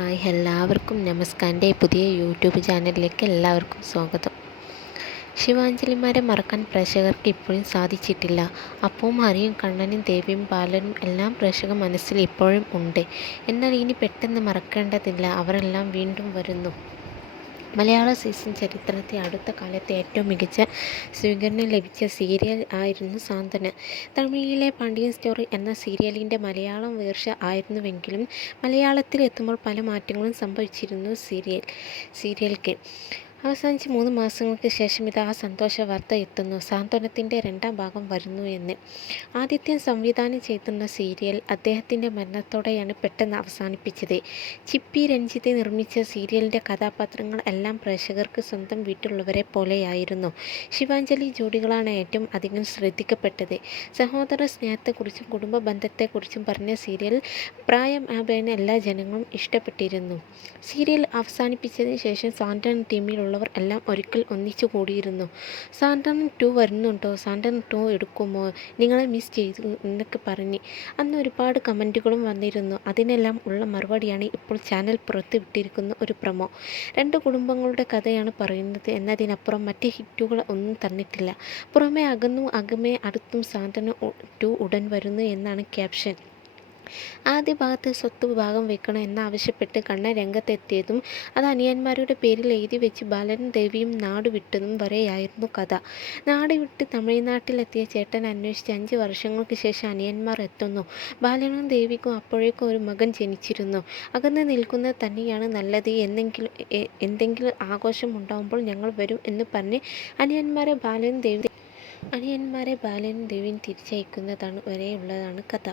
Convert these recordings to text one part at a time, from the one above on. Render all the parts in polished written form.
എല്ലാവർക്കും നമസ്കാരം. എൻ്റെ പുതിയ യൂട്യൂബ് ചാനലിലേക്ക് എല്ലാവർക്കും സ്വാഗതം. ശിവാഞ്ജലിമാരെ മറക്കാൻ പ്രേക്ഷകർക്ക് ഇപ്പോഴും സാധിച്ചിട്ടില്ല. അപ്പവും ഹരിയും കണ്ണനും ദേവിയും ബാലനും എല്ലാം പ്രേക്ഷക മനസ്സിൽ ഇപ്പോഴും ഉണ്ട്. എന്നാൽ ഇനി പെട്ടെന്ന് മറക്കേണ്ടതില്ല, അവരെല്ലാം വീണ്ടും വരുന്നു. മലയാള സീസൺ ചരിത്രത്തെ അടുത്ത കാലത്തെ ഏറ്റവും മികച്ച സ്വീകരണം ലഭിച്ച സീരിയൽ ആയിരുന്നു സാന്ത്വനം. തമിഴിലെ പാണ്ഡ്യൻ സ്റ്റോറി എന്ന സീരിയലിൻ്റെ മലയാളം വേർഷൻ ആയിരുന്നുവെങ്കിലും മലയാളത്തിൽ എത്തുമ്പോൾ പല മാറ്റങ്ങളും സംഭവിച്ചിരുന്നു. സീരിയൽക്ക് അവസാനിച്ച് 3 മാസങ്ങൾക്ക് ശേഷം ഇതാ സന്തോഷ വാർത്ത എത്തുന്നു. സാന്ത്വനത്തിൻ്റെ 2ാം ഭാഗം വരുന്നു എന്ന്. ആദിത്യൻ സംവിധാനം ചെയ്യുന്ന സീരിയൽ അദ്ദേഹത്തിൻ്റെ മരണത്തോടെയാണ് പെട്ടെന്ന് അവസാനിപ്പിച്ചത്. ചിപ്പി രഞ്ജിത്ത് നിർമ്മിച്ച സീരിയലിൻ്റെ കഥാപാത്രങ്ങൾ എല്ലാം പ്രേക്ഷകർക്ക് സ്വന്തം വീട്ടിലുള്ളവരെ പോലെയായിരുന്നു. ശിവാഞ്ജലി ജോഡികളാണ് ഏറ്റവും അധികം ശ്രദ്ധിക്കപ്പെട്ടത്. സഹോദര സ്നേഹത്തെക്കുറിച്ചും കുടുംബ ബന്ധത്തെക്കുറിച്ചും പറഞ്ഞ സീരിയൽ പ്രായമായതിന് എല്ലാ ജനങ്ങളും ഇഷ്ടപ്പെട്ടിരുന്നു. സീരിയൽ അവസാനിപ്പിച്ചതിന് ശേഷം സാന്ത്വനം ടീമിലുള്ളവർ എല്ലാം ഒരിക്കൽ ഒന്നിച്ചു കൂടിയിരുന്നു. സാന്ത്വനം 2 വരുന്നുണ്ടോ, സാന്ത്വനം 2 എടുക്കുമോ, നിങ്ങളെ മിസ് ചെയ്തു എന്നൊക്കെ പറഞ്ഞ് അന്ന് ഒരുപാട് കമൻറ്റുകളും വന്നിരുന്നു. അതിനെല്ലാം ഉള്ള മറുപടിയാണ് ഇപ്പോൾ ചാനൽ പുറത്ത് വിട്ടിരിക്കുന്ന ഒരു പ്രൊമോ. 2 കുടുംബങ്ങളുടെ കഥയാണ് പറയുന്നത് എന്നതിനപ്പുറം മറ്റ് ഹിറ്റുകൾ ഒന്നും തന്നിട്ടില്ല. പുറമെ അകന്നും അകമേ അടുത്തും സാന്ത്വനം 2 ഉടൻ വരുന്നു എന്നാണ് ക്യാപ്ഷൻ. ആദ്യ ഭാഗത്ത് സ്വത്ത് ഭാഗം വെക്കണം എന്നാവശ്യപ്പെട്ട് കണ്ണൻ രംഗത്തെത്തിയതും അത് അനിയന്മാരുടെ പേരിൽ എഴുതി വെച്ച് ബാലനും ദേവിയും നാട് വിട്ടതും വരെയായിരുന്നു കഥ. നാട് വിട്ട് തമിഴ്നാട്ടിലെത്തിയ ചേട്ടൻ അന്വേഷിച്ച് 5 വർഷങ്ങൾക്ക് ശേഷം അനിയന്മാർ എത്തുന്നു. ബാലനും ദേവിക്കും അപ്പോഴേക്കും ഒരു മകൻ ജനിച്ചിരുന്നു. അകന്ന് നിൽക്കുന്നത് തന്നെയാണ് നല്ലത്, എന്തെങ്കിലും ആഘോഷം ഉണ്ടാകുമ്പോൾ ഞങ്ങൾ വരും എന്ന് പറഞ്ഞ് അനിയന്മാരെ ബാലനും ദേവിയും തിരിച്ചയക്കുന്നതാണ് വരെയുള്ളതാണ് കഥ.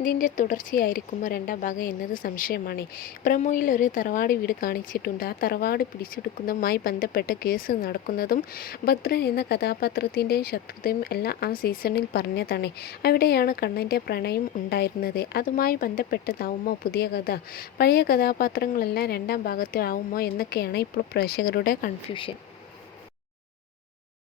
ഇതിൻ്റെ തുടർച്ചയായിരിക്കുമോ 2ാം ഭാഗം എന്നത് സംശയമാണ്. പ്രമോയിൽ ഒരു തറവാട് വീട് കാണിച്ചിട്ടുണ്ട്. ആ തറവാട് പിടിച്ചെടുക്കുന്നതുമായി ബന്ധപ്പെട്ട കേസ് നടക്കുന്നതും ഭദ്രൻ എന്ന കഥാപാത്രത്തിൻ്റെയും ശത്രുതയും എല്ലാം ആ സീസണിൽ പറഞ്ഞതാണ്. അവിടെയാണ് കണ്ണൻ്റെ പ്രണയം ഉണ്ടായിരുന്നത്. അതുമായി ബന്ധപ്പെട്ടതാവുമോ പുതിയ കഥ? പഴയ കഥാപാത്രങ്ങളെല്ലാം 2ാം ഭാഗത്തിൽ ആവുമോ എന്നൊക്കെയാണ് ഇപ്പോൾ പ്രേക്ഷകരുടെ കൺഫ്യൂഷൻ.